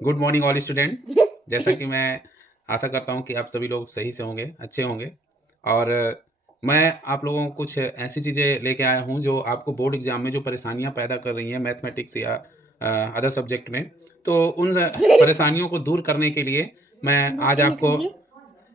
Good morning all student. जैसा कि मैं आशा करता हूं कि आप सभी लोग सही से होंगे, अच्छे होंगे। और मैं आप लोगों को कुछ ऐसी चीज़ें लेके आया हूं जो आपको बोर्ड एग्जाम में जो परेशानियां पैदा कर रही हैं मैथमेटिक्स या अदर सब्जेक्ट में, तो उन परेशानियों को दूर करने के लिए मैं आज आपको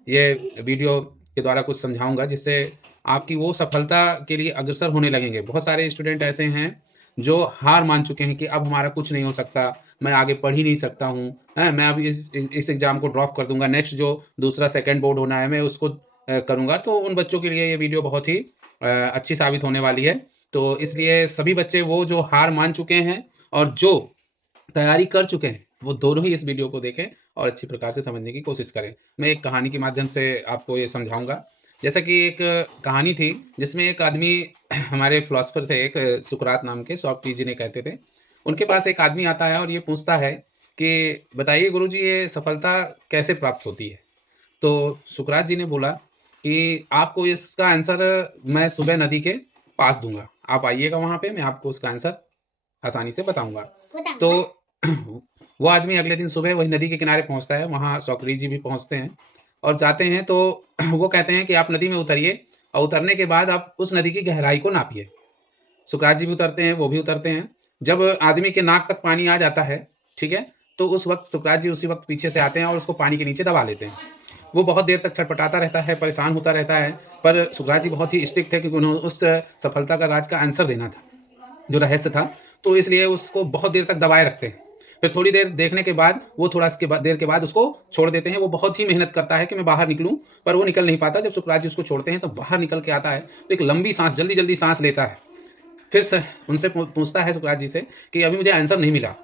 ये वीडियो के द्वारा कुछ समझाऊंगा, जिससे आपकी वो सफलता के लिए अग्रसर होने लगेंगे। बहुत सारे स्टूडेंट ऐसे हैं जो हार मान चुके हैं कि अब हमारा कुछ नहीं हो सकता, मैं आगे पढ़ ही नहीं सकता हूँ, मैं अब इस एग्जाम को ड्रॉप कर दूंगा, नेक्स्ट जो दूसरा सेकंड बोर्ड होना है मैं उसको करूंगा। तो उन बच्चों के लिए ये वीडियो बहुत ही अच्छी साबित होने वाली है। तो इसलिए सभी बच्चे वो जो हार मान चुके हैं और जो तैयारी कर चुके हैं, वो दोनों ही इस वीडियो को देखें और अच्छी प्रकार से समझने की कोशिश करें। मैं एक कहानी के माध्यम से आपको ये समझाऊंगा। जैसा कि एक कहानी थी जिसमें एक आदमी, हमारे फिलोसफर थे एक, सुकरात नाम के, सॉक्रेटिस जी ने कहते थे। उनके पास एक आदमी आता है और ये पूछता है कि बताइए गुरुजी, ये सफलता कैसे प्राप्त होती है। तो सुकरात जी ने बोला कि आपको इसका आंसर मैं सुबह नदी के पास दूंगा, आप आइएगा वहां पे, मैं आपको उसका आंसर आसानी से बताऊंगा। तो वो आदमी अगले दिन सुबह वही नदी के किनारे पहुंचता है, वहां सॉक्रेटिस जी भी पहुंचते हैं और जाते हैं। तो वो कहते हैं कि आप नदी में उतरिए और उतरने के बाद आप उस नदी की गहराई को नापिए। सुकरात जी भी उतरते हैं, वो भी उतरते हैं। जब आदमी के नाक तक पानी आ जाता है, ठीक है, तो उस वक्त सुकरात जी उसी वक्त पीछे से आते हैं और उसको पानी के नीचे दबा लेते हैं। वो बहुत देर तक छटपटाता रहता है, परेशान होता रहता है, पर सुकरात जी बहुत ही स्ट्रिक्ट थे क्योंकि उन्होंने उस सफलता का राज का आंसर देना था, जो रहस्य था। तो इसलिए उसको बहुत देर तक दबाए रखते हैं। फिर थोड़ी देर देखने के बाद वो थोड़ा देर के बाद उसको छोड़ देते हैं। वो बहुत ही मेहनत करता है कि मैं बाहर निकलूं, पर वो निकल नहीं पाता। जब सुकरात जी उसको छोड़ते हैं तो बाहर निकल के आता है, तो एक लंबी सांस, जल्दी जल्दी सांस लेता है। फिर से उनसे पूछता है सुकरात जी से कि अभी मुझे आंसर नहीं मिला।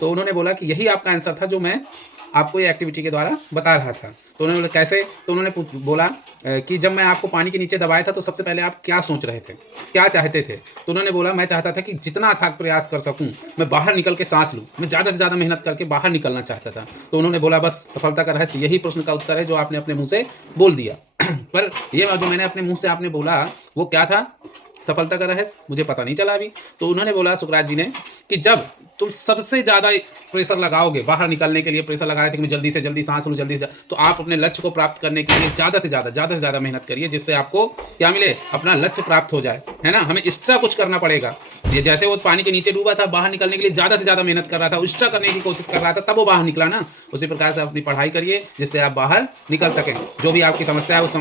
तो उन्होंने बोला कि यही आपका आंसर था जो मैं आपको ये एक्टिविटी के द्वारा बता रहा था। तो उन्होंने बोला कैसे? तो उन्होंने बोला कि जब मैं आपको पानी के नीचे दबाया था तो सबसे पहले आप क्या सोच रहे थे, क्या चाहते थे? तो उन्होंने बोला मैं चाहता था कि जितना अथाक प्रयास कर सकूं, मैं बाहर निकल के सांस लूं, मैं ज़्यादा से ज़्यादा मेहनत करके बाहर निकलना चाहता था। तो उन्होंने बोला बस सफलता का रहस्य यही प्रश्न का उत्तर है जो आपने अपने मुंह से बोल दिया। पर ये जो मैंने अपने मुंह से आपने बोला वो क्या था, सफलता का रहस्य मुझे पता नहीं चला अभी। तो उन्होंने बोला सुकरात जी ने कि जब तुम सबसे ज़्यादा प्रेशर लगाओगे, बाहर निकलने के लिए प्रेशर लगा रहे थे कि मैं जल्दी से जल्दी सांस लूँ, जल्दी से, तो आप अपने लक्ष्य को प्राप्त करने के लिए ज़्यादा से ज़्यादा मेहनत करिए, जिससे आपको क्या मिले, अपना लक्ष्य प्राप्त हो जाए, है ना। हमें एक्स्ट्रा कुछ करना पड़ेगा। ये जैसे वो पानी के नीचे डूबा था, बाहर निकलने के लिए ज़्यादा से ज़्यादा मेहनत कर रहा था, एक्स्ट्रा करने की कोशिश कर रहा था, तब वो बाहर निकला ना। उसी प्रकार से अपनी पढ़ाई करिए जिससे आप बाहर निकल सकें। जो भी आपकी समस्या है उस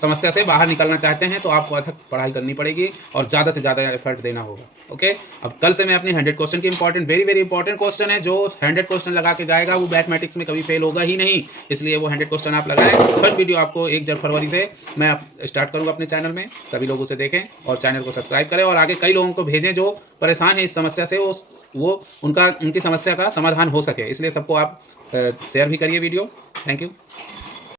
समस्या से बाहर निकलना चाहते हैं तो आपको अथक पढ़ाई करनी पड़ेगी और ज़्यादा से ज़्यादा एफर्ट देना होगा। ओके, अब कल से मैं अपनी 100 क्वेश्चन की important, very very important question है, जो 100 क्वेश्चन लगा के जाएगा वो मैथमेटिक्स में कभी फेल होगा ही नहीं। इसलिए वो 100 क्वेश्चन आप लगाएं। फर्स्ट वीडियो आपको 1 फरवरी से मैं स्टार्ट करूंगा अपने चैनल में। सभी लोग उसे देखें और चैनल को सब्सक्राइब करें और आगे कई लोगों को भेजें जो परेशान है इस समस्या से, वो उनकी समस्या का समाधान हो सके। इसलिए सबको आप शेयर भी करिए वीडियो। Thank you.